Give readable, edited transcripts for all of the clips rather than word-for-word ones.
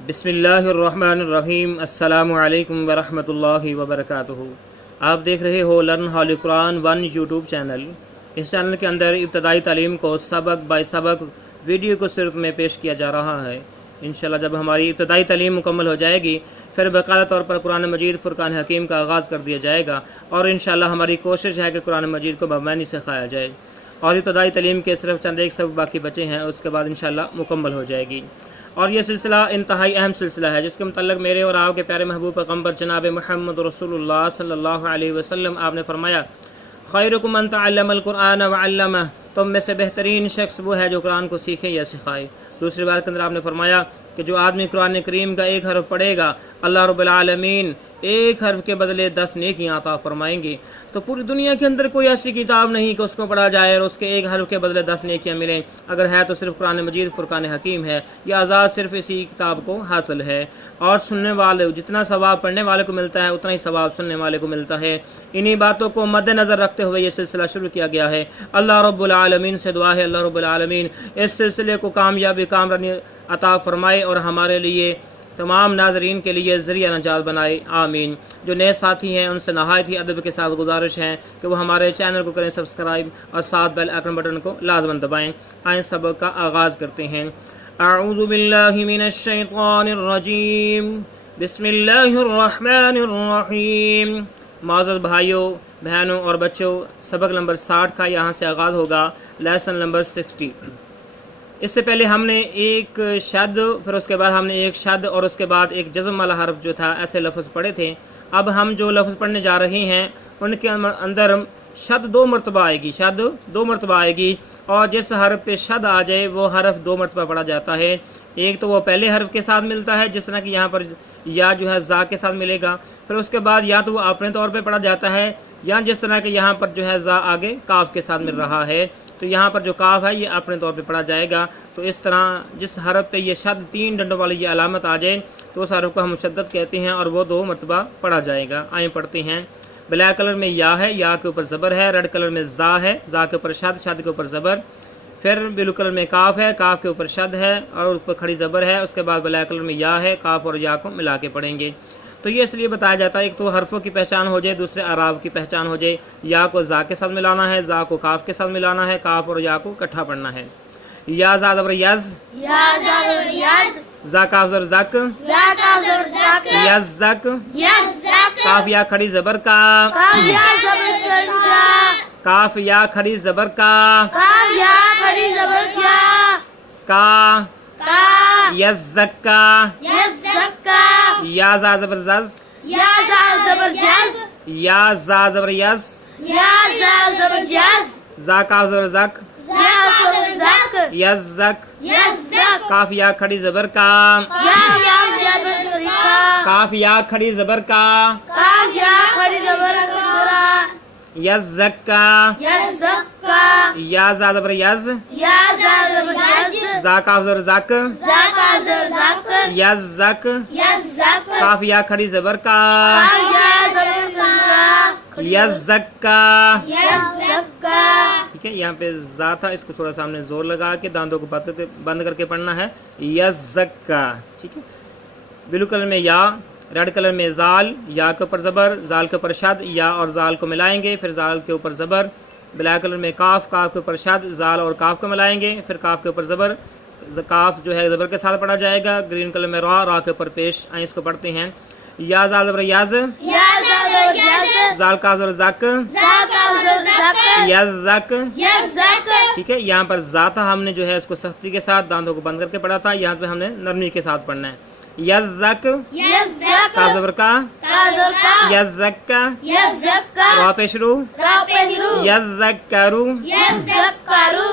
बिस्मिल्लाहिर्रहमानिर्रहीम। अस्सलामु अलैकुम वरहमतुल्लाहि वबरकातुहू। आप देख रहे हो learn Holi Quran 1 YouTube channel. इस चैनल के अंदर इब्तदाई तालीम को सबक बाय सबक वीडियो को सिर्फ में पेश किया जा रहा है। इंशाल्लाह जब हमारी इब्तदाई तालीम मुकम्मल हो जाएगी फिर बाकायदा तौर पर कुरान मजीद फुरकान हकीम का आगाज़ कर दिया जाएगा और इंशाल्लाह हमारी कोशिश है कि कुरान मजीद को बमानी से खाया जाए। और इब्तदाई तालीम के सिर्फ चंद एक सबक बाकी बचे हैं, उसके बाद इंशाल्लाह मुकम्मल हो जाएगी। और ये सिलसिला इंतहाई अहम सिलसिला है जिसके मुतल्लिक़ मेरे और आपके प्यारे महबूब पैगम्बर जनाब मुहम्मद रसूलुल्लाह सल्लल्लाहु अलैहि वसल्लम आपने फरमाया, खैरुकुम मन तअल्लमल कुरान व अल्लमह, तुम में से बेहतरीन शख्स वो है जो कुरान को सीखे या सिखाए। दूसरी बात के अंदर आपने फरमाया कि जो आदमी कुरान करीम का एक हर्फ पढ़ेगा अल्लाह रब्बुल आलमीन एक हर्फ के बदले 10 नेकियां अता फरमाएंगे। तो पूरी दुनिया के अंदर कोई ऐसी किताब नहीं कि उसको पढ़ा जाए और उसके एक हर्फ के बदले 10 नेकियां मिलें। अगर है तो सिर्फ कुरान मजीद फुरकान हकीम है, यह आज़ाद सिर्फ इसी किताब को हासिल है। और सुनने वाले जितना सवाब पढ़ने वाले को मिलता है उतना ही सवाब सुनने वाले को मिलता है। इन्हीं बातों को मद्देनज़र रखते हुए ये सिलसिला शुरू किया गया है। अल्लाह रब्बुल आलमीन से दुआ है अल्लाह रब्बुल आलमीन इस सिलसिले को कामयाबी कामरानी अता फरमाए और हमारे लिए तमाम नाजरीन के लिए ज़रिया नजात बनाए, आमीन। जो नए साथी हैं उनसे नहायत ही अदब के साथ गुजारिश है कि वो हमारे चैनल को करें सब्सक्राइब और साथ बेल आइकन बटन को लाजमन दबाएँ। आइए सबक का आगाज़ करते हैं। अऊज़ु बिल्लाहि मिनश शैतानिर रजीम, बिस्मिल्लाहिर्रहमानिर रहीम। माज़र भाइयों बहनों और बच्चों, सबक नंबर 60 का यहाँ से आगाज़ होगा, लेसन नंबर 60। इससे पहले हमने एक शद, फिर उसके बाद हमने एक शद और उसके बाद एक जज़म वाला हर्फ जो था, ऐसे लफ्ज़ पढ़े थे। अब हम जो लफ्ज़ पढ़ने जा रहे हैं उनके अंदर शद 2 मरतबा आएगी, शद 2 मरतबा आएगी। और जिस हर्फ पे शद आ जाए वो हर्फ 2 मरतबा पढ़ा जाता है। एक तो वो पहले हर्फ के साथ मिलता है जिस तरह कि यहाँ पर या जो है ज़ा के साथ मिलेगा, फिर उसके बाद या तो वो अपने तौर पे पढ़ा जाता है या जिस तरह के यहाँ पर जो है ज़ा आगे काफ के साथ मिल रहा है तो यहाँ पर जो काफ है ये अपने तौर पे पढ़ा जाएगा। तो इस तरह जिस हरफ पे ये शद 3 डंडों वाली ये अलामत आ जाए तो उस हरफ को हम मुशद्दद कहते हैं और वो 2 मरतबा पढ़ा जाएगा। आइए पढ़ते हैं। ब्लैक कलर में या है, या के ऊपर ज़बर है। रेड कलर में ज़ा है, ज़ा के ऊपर शद, शद के ऊपर ज़बर। फिर ब्लू कलर में काफ है, काफ के ऊपर शद है और ऊपर खड़ी ज़बर है। उसके बाद ब्लैक कलर में या है, काफ और या को मिला के पढ़ेंगे। तो ये इसलिए बताया जाता है एक तो हरफों की पहचान हो जाए, दूसरे अराब की पहचान हो जाए। या को ज़ा के साथ मिलाना है, ज़ा को काफ के साथ मिलाना है, काफ और या को इकट्ठा पढ़ना है। या ज़ा ज़बर यज़, ज़ा काफ ज़बर ज़क, यज़्ज़क, काफ या खड़ी ज़बर का, काफ या खड़ी ज़बर का, का, यज़्ज़क्का, या ज़ा ज़बर ज़ज़, या ज़ा ज़बर यज़, ज़ा काफ ज़बर ज़क, यज़्ज़क, काफ या खड़ी ज़बर का, काफ या खड़ी ज़बर का, यज़्ज़क्का, या ज़ा ज़बर यज़, ज़ा काफ ज़बर ज़क, यज़्ज़क, काफ या खड़ी ज़बर का, यज़्ज़क्का। ठीक है, यहाँ पे ज़ा था, इसको थोड़ा सामने जोर लगा के दांतों को बंद करके पढ़ना है, यज़्ज़क्का। ठीक है। ब्लू कलर में या, रेड कलर में ज़ाल, या के ऊपर ज़बर, ज़ाल के ऊपर शद, या और ज़ाल को मिलाएंगे, फिर ज़ाल के ऊपर ज़बर। ब्लैक कलर में काफ, काफ के ऊपर शद, ज़ाल और काफ को मिलाएंगे, फिर काफ के ऊपर ज़बर, काफ जो है ज़बर के साथ पढ़ा जाएगा। ग्रीन कलर में रा, रा के ऊपर पेश। आइए इसको पढ़ते हैं। या ज़ा ज़बर यज़, ज़ाल काफ ज़बर ज़क, यज़्ज़क। ठीक है, यहाँ पर ज़ा था, हमने जो है इसको सख्ती के साथ दांतों को बंद करके पढ़ा था, यहाँ पे हमने नरमी के साथ पढ़ना है। यज़्ज़क, काफ ज़बर का, यज़्ज़क्का, रा पे शुरू, यज़्ज़क्करू, यज़्ज़क्करू,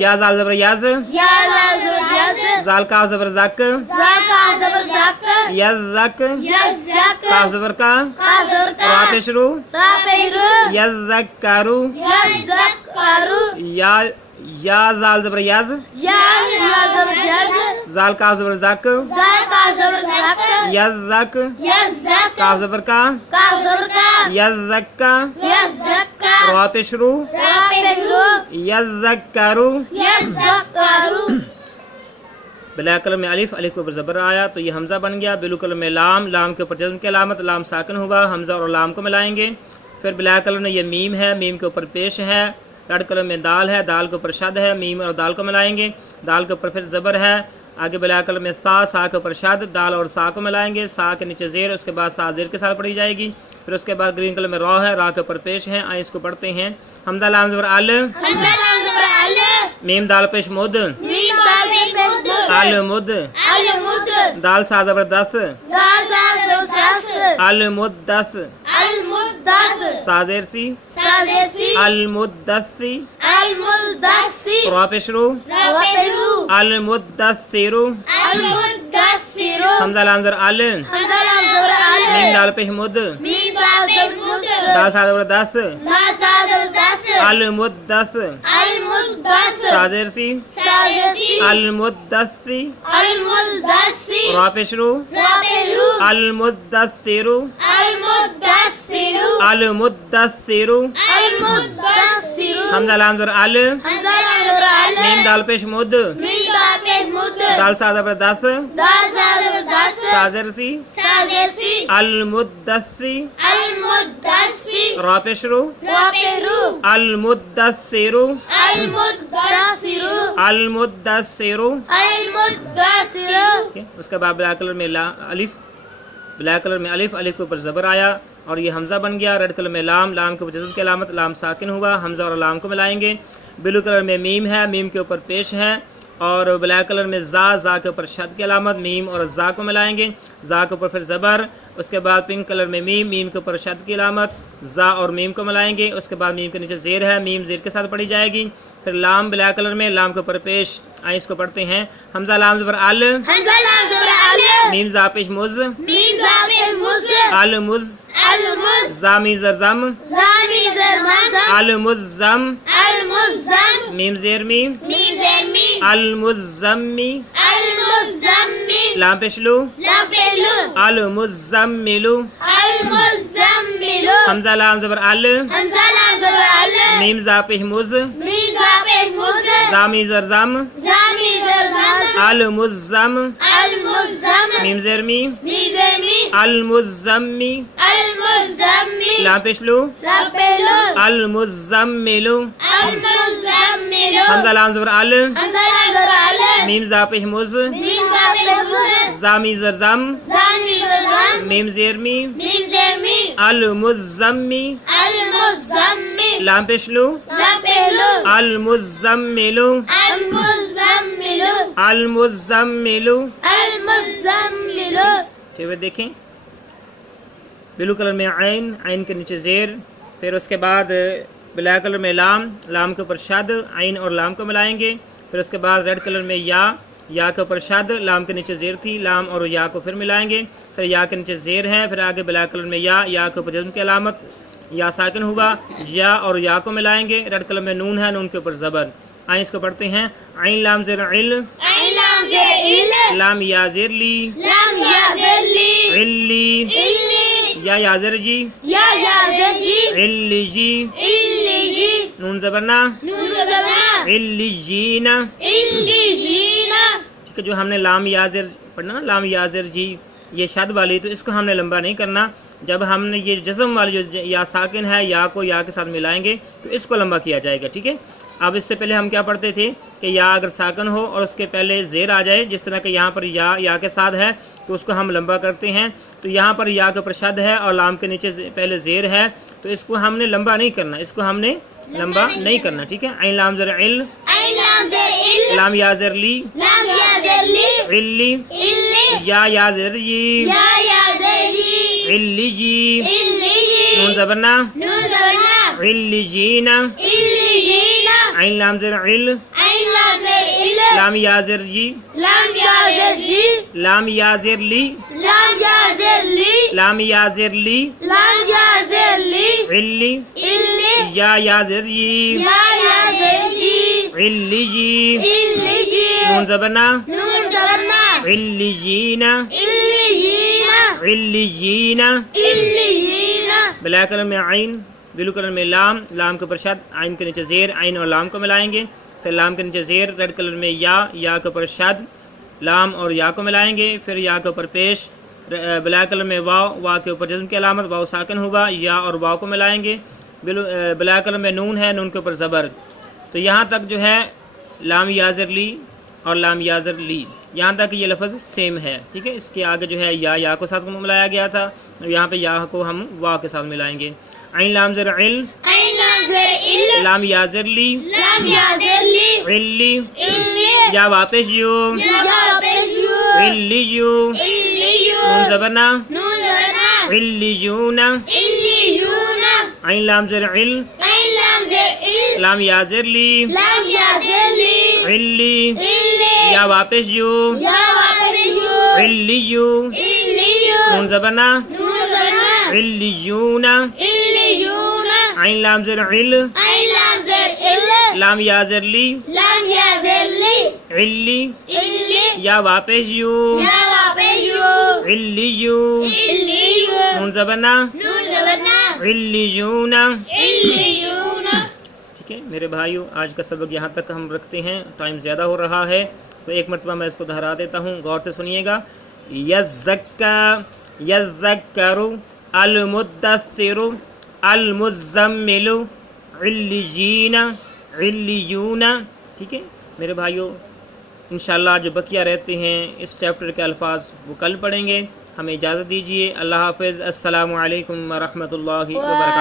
या ज़ाल ज़बर यज़, ज़ाल काफ ज़बर ज़क, यज़्ज़क, काफ ज़बर का, रा पे शुरू, यज़्ज़क्करू, या ज़ाल ज़बर यज़, ज़ाल काफ ज़बर ज़क, यज़्ज़क, काफ ज़बर का, यज़्ज़क्का, रा पे शुरू, यज़्ज़क्करू, بلیک کلر میں الف، الف کے اوپر زبر آیا تو یہ حمزہ بن گیا. بلو کلر میں لام، لام کے اوپر جزم کی علامت، لام ساکن ہوا. حمزہ اور لام کو ملائیں گے. پھر بلیک کلر میں یہ میم ہے، میم کے اوپر پیش ہے. ریڈ کلر میں دال ہے، دال کے اوپر شد ہے. میم اور دال کو ملائیں گے. دال کے اوپر پھر زبر ہے. آگے بلیک کلر میں سا، سا کے اوپر شد، دال اور سا کو ملائیں گے. سا کے نیچے زیر، اس کے بعد سا زیر کے ساتھ پڑھی جائے گی. پھر اس کے بعد گرین کلر میں را ہے، را کے اوپر پیش ہے. آئیں اس کو پڑھتے ہیں. حمزہ لام زبر ال، میم دال پیش مد، المد، دال سا زبر دس، المدس، سا زیر سی، المدسی، را پیش رو، المدثر. حمزہ لام زبر ال، میم دال پیش مد، دال سا زبر دس، المدس، سا زیر سی، المدسی، را پیش رو، المدثر، المدثر. حمزہ لام زبر ال، میم دال پیش مد، دال سا زبر دس، سا زیر سی، المدسی، را پیش رو، المدثر، المدثر. اس کے بعد بلیک کلر میں الف، بلیک کلر میں الف، الف کے اوپر زبر آیا اور یہ حمزہ بن گیا. ریڈ کلر میں لام، لام کے اوپر جزم کی علامت، لام ساکن ہوا. حمزہ اور لام کو ملائیں گے. بلو کلر میں میم ہے، میم کے اوپر پیش ہے. اور بلیک کلر میں زا، زا کے اوپر شد کی علامت، میم اور زا کو ملائیں گے. زا کے اوپر پھر زبر. اس کے بعد پنک کلر میں میم، میم کے اوپر شد کی علامت، زا اور میم کو ملائیں گے. اس کے بعد میم کے نیچے زیر ہے، میم زیر کے ساتھ پڑھی جائے گی. پھر لام بلیک کلر میں، لام کے اوپر پیش. آئیں اس کو پڑھتے ہیں. حمزہ لام زبر ال، میم زا پیش مز، المز، زامی زر زم، المزم، میم زیر میم، المزمی، لام پیش لو، المزملو. حمزہ لام زبر ال، میم زا پیش مز، زامی زر زم، المزم، میم زیر میم، المزمی، لام پیش لو، المزملو. حمزہ لام زبر ال، میم زا پیش مز، زامی زر زم، میم زیر میم، المزمی، لام پیش لو، المزملو، المزملو. ٹھیک ہے دیکھیں. بلو کلر میں عین، عین کے نیچے زیر. پھر اس کے بعد بلیک کلر میں لام، لام کے اوپر شد، عین اور لام کو ملائیں گے. پھر اس کے بعد ریڈ کلر میں یا، یا کے اوپر شد، لام کے نیچے زیر تھی، لام اور یا کو پھر ملائیں گے. پھر یا کے نیچے زیر ہے. پھر آگے بلیک کلر میں یا، یا کے اوپر جزم کی علامت، یا ساکن ہوا. یا اور یا کو ملائیں گے. ریڈ کلر میں نون ہے، نون کے اوپر زبر. آئیں اس کو پڑھتے ہیں. عین لام زیر عل، لام یا زیر لی، علی، یا زیر جی، علی جی، نون زبرنا، علی جینا. ٹھیک ہے. جو ہم نے لام یا زیر پڑھنا نا، لام یا زیر جی، یہ شد والی، تو اس کو ہم نے لمبا نہیں کرنا. جب ہم نے یہ جزم والی جو یا ساکن ہے، یا کو یا کے ساتھ ملائیں گے تو اس کو لمبا کیا جائے گا. ٹھیک ہے. اب اس سے پہلے ہم کیا پڑھتے تھے کہ یا اگر ساکن ہو اور اس کے پہلے زیر آ جائے، جس طرح کہ یہاں پر یا کے ساتھ ہے تو اس کو ہم لمبا کرتے ہیں. تو یہاں پر یا کے اوپر شد ہے اور لام کے نیچے پہلے زیر ہے، تو اس کو ہم نے لمبا نہیں کرنا، اس کو ہم نے لمبا نہیں کرنا. ٹھیک ہے. عین لام زر عل، لام یا زر لی، علی، یا زر جی، علی جی، نون زبرنا، علی جینا. عین لام زر عل، لام یا زر جی، لام یا زر لی، لام یا زر لی، علی، یا زر جی، علی جی، نون زبرنا، علی جینا، علی جینا. بلیک کلر میں عین، بلو کلر میں لام، لام کے اوپر شد، عین کے نیچے زیر، عین اور لام کو ملائیں گے. پھر لام کے نیچے زیر. ریڈ کلر میں یا کے اوپر شد، لام اور یا کو ملائیں گے، پھر یا کے اوپر پیش بلیک کلر میں واو، واو کے اوپر جزم کی علامت، واو ساکن ہوگا، یا اور واو کو ملائیں گے، بلیک کلر میں نون ہے، نون کے اوپر زبر۔ تو یہاں تک جو ہے لام یازر لی اور لام یازر لی، یہاں تک یہ لفظ سیم ہے، ٹھیک ہے۔ اس کے آگے جو ہے یا کو ساتھ ملایا گیا تھا، یہاں پہ یا کو ہم واو کے ساتھ ملائیں گے۔ عین لام زر عل، لام یازر لی، علی، یا واپس یو، علیو، نون زبرنا، علیون، عین لام زر عل، لام یازر لی، علی، یا واپس یو، علیو، نون زبرنا، علیون، عین لام زر عل، لام یازر لی، علی، یا واپس یو، علیو، نون زبرنا، علیون۔ ٹھیک ہے میرے بھائیو، آج کا سبق یہاں تک ہم رکھتے ہیں، ٹائم زیادہ ہو رہا ہے، تو ایک مرتبہ میں اس کو دہرا دیتا ہوں، غور سے سنیے گا۔ یذکر، المدثر، المزمل، علیین، علیون۔ ٹھیک ہے میرے بھائیو، انشاءاللہ جو بقیہ رہتے ہیں اس چیپٹر کے الفاظ وہ کل پڑھیں گے۔ ہمیں اجازت دیجیے، اللہ حافظ، السلام علیکم ورحمۃ اللہ وبرکاتہ۔